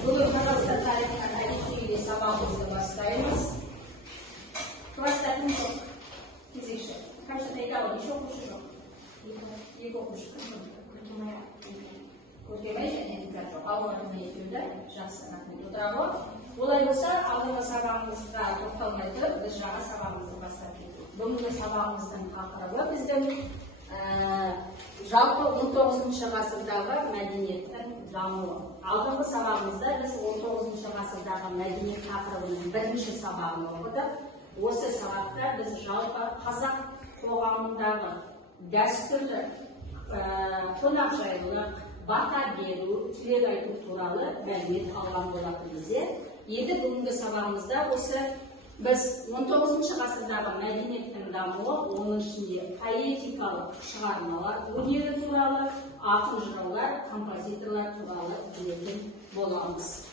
Бүгін Қазақстан тарихынан әліпбиде сабағымызды бастаймыз. Класста кім жоқ? Кезекші. Қанша айтады? Неше оқушы жоқ? Екі оқушы. Көркемай және іңкәр жоқ. Алғанына екеуді жақсы рахмет. Отыра ғой. Олай болса, алдыңғы сабағымызға тоқталмай тұрып, біз жаңа сабағымызды бастап кеттік. Бүгінгі сабағымыздың тақырыбы біздің жалпы 19 ғасырдағы мәдениеттің дамуы. Алдыңғы сабағымызда біз 19 ғасырдағы мәдениет тақырыбының бірінші сабағын оқыдық. Осы сабақта біз жалпы қазақ қоғамындағы дәстүрлі қонақжайлылық, бата беру, тілек айту туралы мәлімет алған болатынбыз. Енді бүгінгі сабағымызда осы біз 19 ғасырдағы мәдениеттің дамуы, оның ішінде поэтикалық шығармалар, өнері туралы, ақын жыраулар, композиторлар туралы білетін боламыз.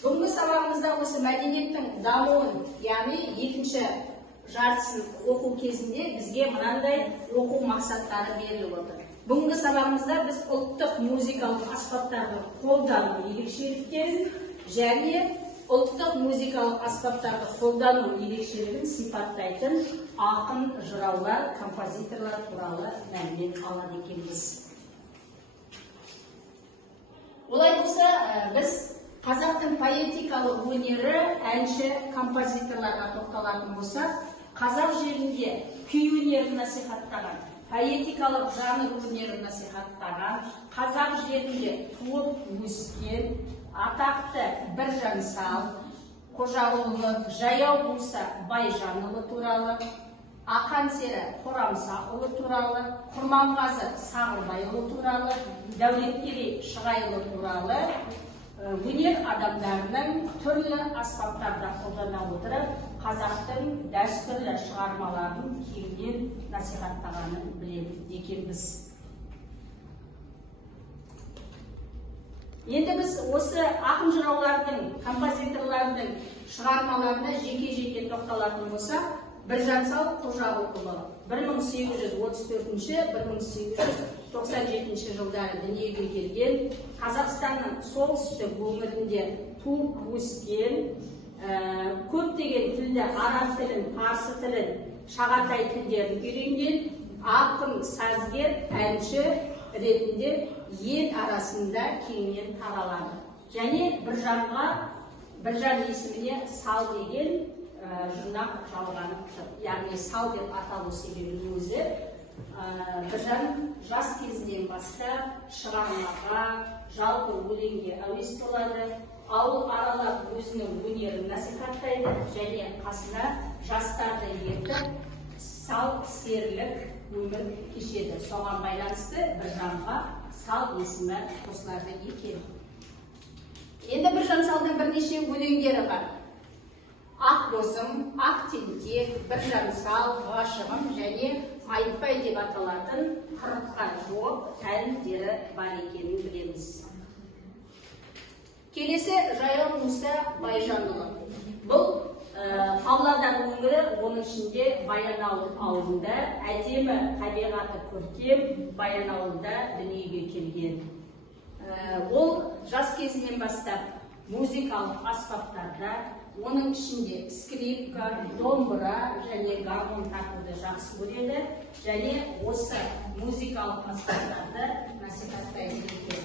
Бүгінгі сабағымызда осы мәдениеттің дамуын, яғни екінші жартысын оқу кезінде бізге мынандай оқу мақсаттары беріліп отыр. Бүгінгі сабағымызда біз ұлттық музыкалық аспаптарды қолдану ерекшеліктерін және ұлттық музыкалық аспаптарды қолдану ерекшелігін сипаттайтын ақын, жыраулар, композиторлар туралы мәлімет алады екенбіз. Олай болса, біз қазақтың поэтикалық өнері, әнші, композиторларға тоқталатын болсақ, қазақ жерінде күй өнерін насихаттаған, поэтикалық жанр өнерін насихаттаған, қазақ жерінде туып өскен атақты Біржан Сал, Қожағұлы Жаяу болса Байжанұлы туралы, Ақан сері Қорамсақұлы туралы, Құрманғазы Сағырбайұлы туралы, Дәулеткерей Шығайұлы туралы өнер адамдарының түрлі аспаптарда қолдана отырып, қазақтың дәстүрлі шығармаларын кеңінен насихаттағанын біледі екенбіз. Енді біз осы ақын жыраулардың, композиторлардың шығармаларына жеке-жеке тоқталатын болсақ, Біржан Сал Қожағұлұлы 1834-1897 жылдары дүниеге келген, Қазақстанның солтүстік өңірінде туып өскен, көптеген тілді, араб тілін, парсы тілін, шағатай тілдерін үйренген, ақын, сазгер, әнші ретінде ел арасында кеңінен таралады. Және Біржан есіміне Сал деген жұрнақ жалғанып тұр. Яғни Сал деп аталу себебінің өзі, Біржан жас кезінен бастап шығармаға, жалпы өлеңге әуес болады, ауыл аралап өзінің өнерін насихаттайды және қасына жастарды ертіп сал серілік өмір кешеді. Соған байланысты Біржанға Сал есімі қосылады екен. Енді Біржан Салдың бірнеше өлеңдері бар. Ақ досым, ақ тентек, Біржан Сал, ғашығым және айтпай деп аталатын 40-қа жуық әндері бар екенін білеміз. Келесі Жаяу Мұса Байжанұлы. Бұл Павлодар өңірі, оның ішінде Баянауыл ауылында, әдемі табиғаты көркем Баянауылда дүниеге келген. Ол жас кезінен бастап музыкалық аспаптарда, оның ішінде скрипка, домбыра және гармон тартуды жақсы көреді және осы музыкалық аспаптарды насихаттайды екен.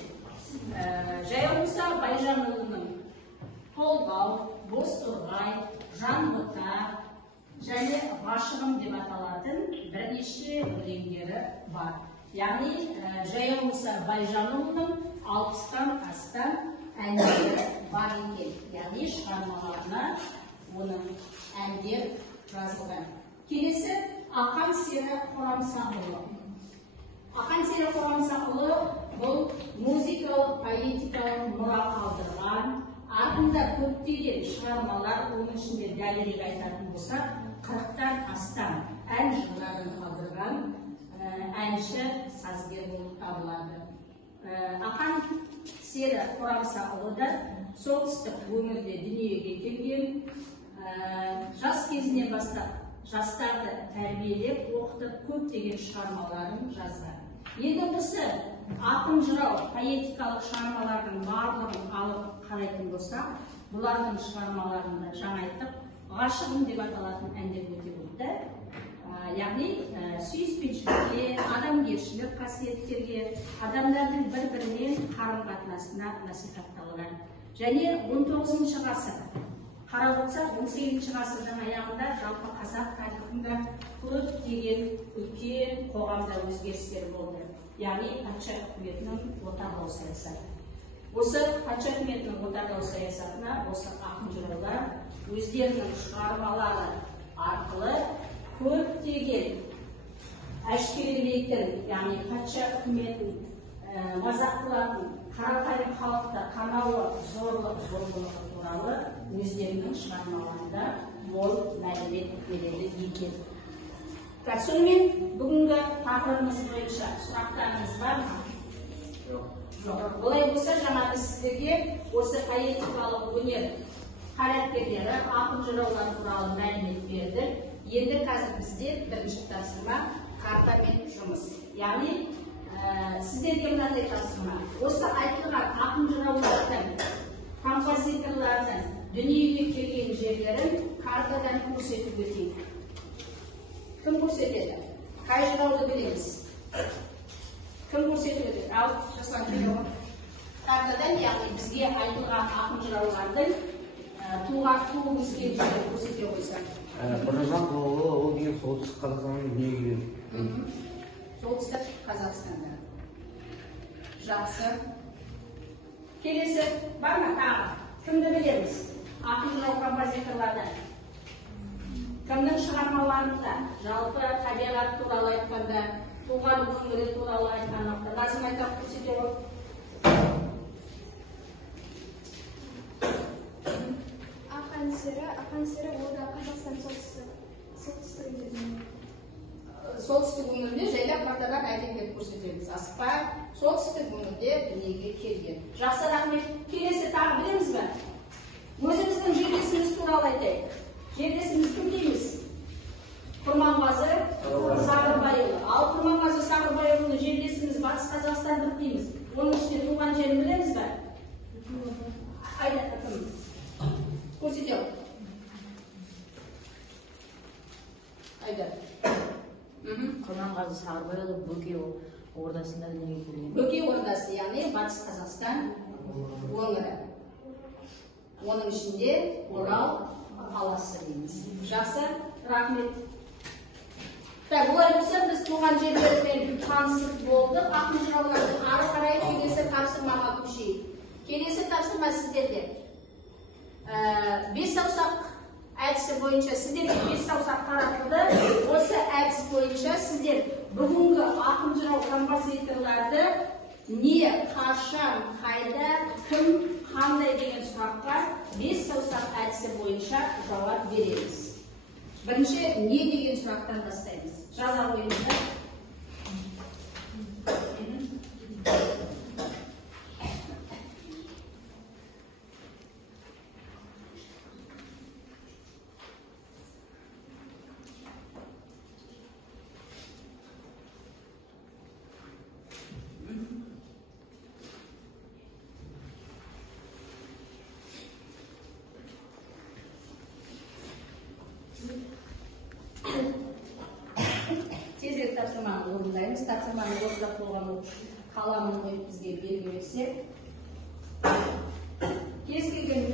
Жаяу Мұса Байжанұлының Толғау, Бозторғай, Жанбота және ғашығым деп аталатын бірнеше өлеңдері бар. Яғни Жаяу Мұса Байжанұлының 60-тан астам әндері бар екен. Яғни шығармаларына оның әндер жазылған. Келесі Ақан сері Қорамсақұлы. Ақан сері Қорамсақұлы бұл музыкалық, поэтикалық мұра қалдырған, артында көптеген шығармалар, оның ішінде дәлірек айтатын болса, 40-тан астам ән жырларын қалдырған әнші, сазгер болып табылады. Ақан сері Қорамсақұлы да солтүстік өңірде дүниеге келген, жас кезінен бастап жастарды тәрбиелеп, оқытып көптеген шығармаларын жазған. Енді осы ақын жырау поэтикалық шығармалардың барлығын алып қарайтын болсақ, бұлардың шығармаларында жаңа айттық, ғашығым деп аталатын әндер өте болды. Яғни сүйіспеншілікке, адамгершілік қасиеттерге, адамдардың бір-бірімен қарым-қатынасына насихатталған. Және 19 ғасыр қарап отырсақ, 18 ғасырдың аяғында жалпы қазақ тарихында көптеген үлкен қоғамда өзгерістер болды. Яғни патша үкіметінің отарлау саясаты. Осы патша үкіметінің отарлау саясатына осы ақын жыраулар өздерінің шығармалары арқылы көптеген әшкерелейтін, яғни патша үкіметін мазақ қылатын, қарапайым халықты қанауы, зорлығы туралы өздерінің шығармаларында мол мәлімет береді екен. Сонымен бүгінгі тақырыбымыз бойынша сұрақтарыңыз бар ма? Жоқ. Олай болса, жаңа сіздерге осы поэтикалық өнер қайраткерлері, ақын жыраулар туралы мәлімет берді. Енді қазір бізде бірінші тапсырма картамен жұмыс. Яғни сіздерге мынандай тапсырма. Осы айтылған ақын жыраулардың, композиторлардың дүниеге келген жерлерін картадан көрсетіп өтейік. Кім көрсетеді? Қай жырауды білеміз? Кім көрсетіп өтеді? Ал, жасұлан келеді. Картадан, яғни бізге айтылған ақын жыраулардың туып өскен жерін көрсете қойсақ. Біржан Қолы, ол деген солтүстік Қазақстанның дүниеге келді. Солтүстік Қазақстанда. Жақсы. Келесі бар ма тағы? Кімді білеміз? Ақын жырау композиторлардан. Кімнің шығармаларында, жалпы табиғат туралы айтқанда, туған өңірі туралы айтқанда, лазым айтып көрсете ғой. Ақан сері ол да Қазақстан солтүстігінде. Солтүстік өңірде жайлап картадан әдемдеп көрсетеміз. Асықпай, солтүстік өңірде дүниеге келген. Жақсы, рахмет. Келесі тағы білеміз бе? Өзіміздің жерлесіміз туралы айтайық. Жерлесіміз кім дейміз? Құрманғазы Сағырбайұлы. Ал Құрманғазы Сағырбайұлы жерлесіміз Батыс Қазақстандық дейміз. Оның ішінде туған жерін білеміз бе? Айда, кім? Көрсетем. Айда. Құрманғазы Сағырбайұлы Бөкей ордасында дүниеге келген. Бөкей ордасы, яғни Батыс Қазақстан өңірі. Оның ішінде Орал қаласы дейміз. Жақсы, рахмет. Бұлай болса, біз туған жерлермен танысып болдық. Ақын жыраулардың ары қарай келесі тапсырмаға көшейік. Келесі тапсырма сіздерде. Бес саусақ әдісі бойынша сіздерге 5 саусақ таратылды. Осы әдіс бойынша сіздер бүгінгі ақын жырау композиторларды не, қашан, қайда, кім, қандай деген сұраққа 5 саусақ әдісі бойынша жауап береміз. Бірінші не деген сұрақтан бастаймыз? Жаза қойыңыздар. Тезірек тапсырманы орындаймыз. Тапсырманы орындап болған қаламын қойып бізге белгілесе. Кез келген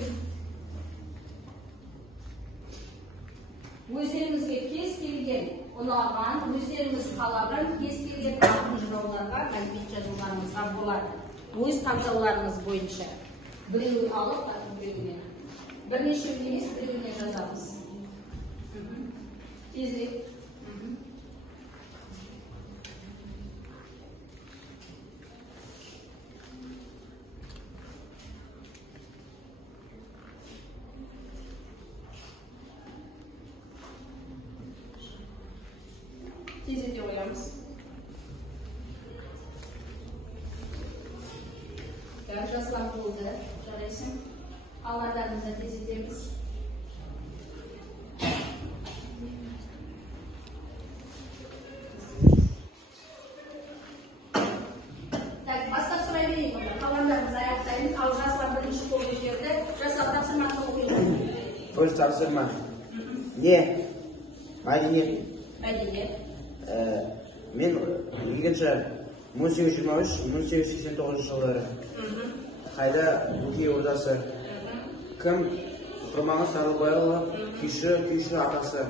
өздеріңізге кез келген ұнаған, өздеріңіз қалаған кез келген ақын жырауларға мәлімет жазуларыңызға болады. Өз таңдауларыңыз бойынша біреуін алып, біреуіне. Бірнеше емес, біреуіне жазамыз. Тезірек. Tezete oyamız. Yaşasılan buldu. Şarayısın. Allah'larımıza tezetemiz. тапсырма. Не? Мәдениет. Мәдениет. Мен екінші 1823-1889 жылдары қайда Бөкей Ордасы. Кім? Құрманғазы Сарыбайұлы, күйші атасы.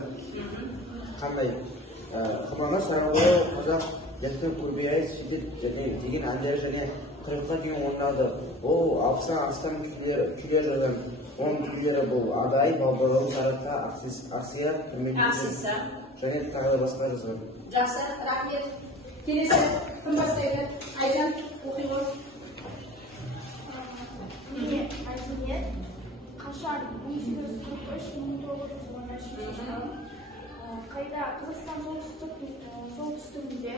Қандай? Құрманғазы Сарыбайұлы қазақ ертең көрбей сөйтіп деген әндері және 40-қа дейін орындалды. Ол 60-тан астам күйлер жазған. Оның күйлері бұл Адай, Балбырау, Сарыарқа, Ақсия, Ақсиса. және тағы да басқа жазған. Жақсы, рахмет. Келесі, кім бастайды? Айжан, оқи ғой. Мәдениет қашан 1843-1913 жылы қайда Қазақстан солтүстігінде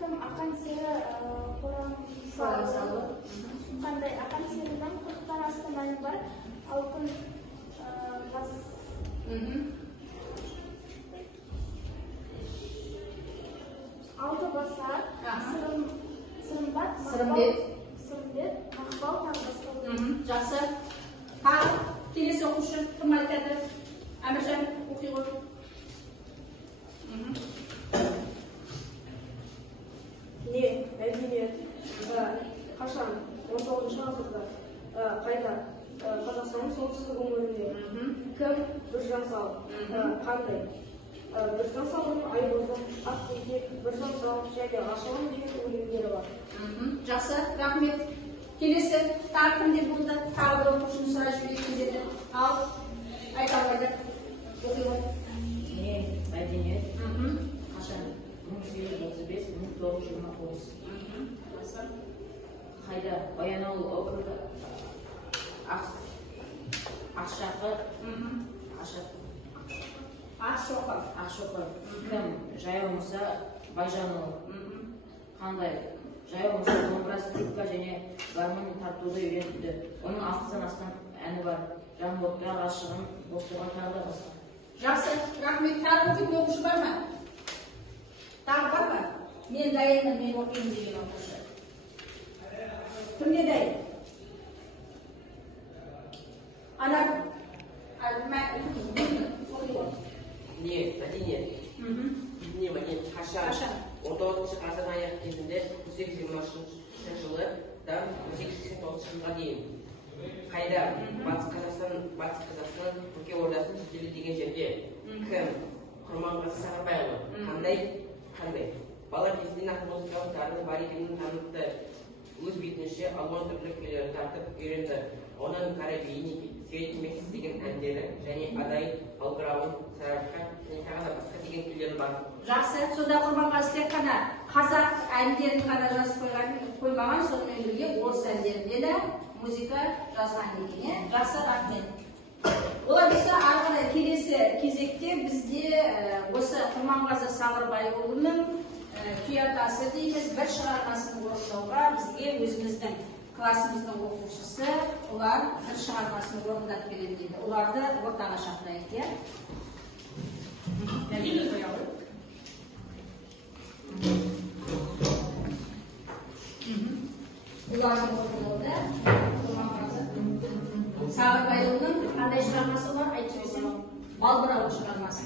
кім ақан сері қорамсалы қандай ақан серінің 40-тан астам әні бар алтын алты басар сырымбет мақпал тағы басқа. Жақсы. Тағы келесі оқушы кім айтады? Әміржан, оқи ғой. Не мәдениет қашан 19 ғасырда қайда Қазақстанның солтүстік өңірінде кім Біржан Сал қандай Біржан Салдың Айбозым, Ақкекек, Біржан Сал және Ашылым деген өлеңдері бар. Жақсы, рахмет. Келесі тағы кімдер болды? Тағы бір оқушыны сұрай жіберетін деді. Ал айта алады. Оқи ғой. Не мәдениет қашан 1835-1929 қайда Баянауыл округі Ақшоқы кім Жаяу Мұса Байжанұлы қандай Жаяу Мұса домбыра скрипка және гармония тартуды үйренді. Оның 60-тан астам әні бар. Жанботта, ғашығым, бостуға тағы да басқа. Жақсы, рахмет. Тағы оқитын оқушы бар ма? Тағы бар ма? Мен дайынмын, мен оқимын деген оқушы. Кімде дайын? Ана, Не мәдениет. Не мәдениет қашан 19 ғасырдың аяқ кезінде 1823 жылы да 1889 жылға дейін қайда батыс қазақстан Бөкей Ордасын тікелі деген жерде кім Құрманғазы Сарыбайұлы қандай бала кезінен ақ музыкалық дарыны бар екенін танытты. Өз бетінше алуан түрлі күйлерді тартып үйренді. Оның Карабейники, Светимексіз деген әндері және Адай, Балбырауын, Сарыарқа және тағы да басқа деген күйлері бар. Жақсы, сонда Құрманғазы тек қана қазақ әндерін ғана жазып қоймаған, сонымен бірге орыс әндерінде де музыка жазған екен. Жақсы, рахмет. Олар бізді ары қарай келесі кезекте бізде осы Құрманғазы Сағырбайұлының күй атасы дейміз бір шығармасын орындауға бізге өзіміздің классымыздың оқушысы олар бір шығармасын орындап береді дейді. Оларды ортаға шақырайық, иә? Олардың орындауда Құрманғазы Сағырбайұлының қандай шығармасы бар? Айтып жіберсем, Балбырау шығармасы.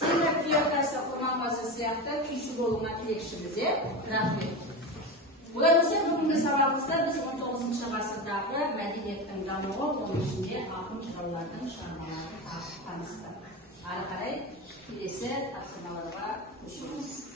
Sen de Piyakasa Kurmanbazı сияқты kүйші болуыңа тілекшіміз, рахмет. Олай болса, бүгінгі сабағымызда біз 19 ғасырдағы мәдениеттің дамуы, оның ішінде ақын жыраулардың шығармаларын таныстық. Ары қарай келесі тапсырмаларға көшеміз.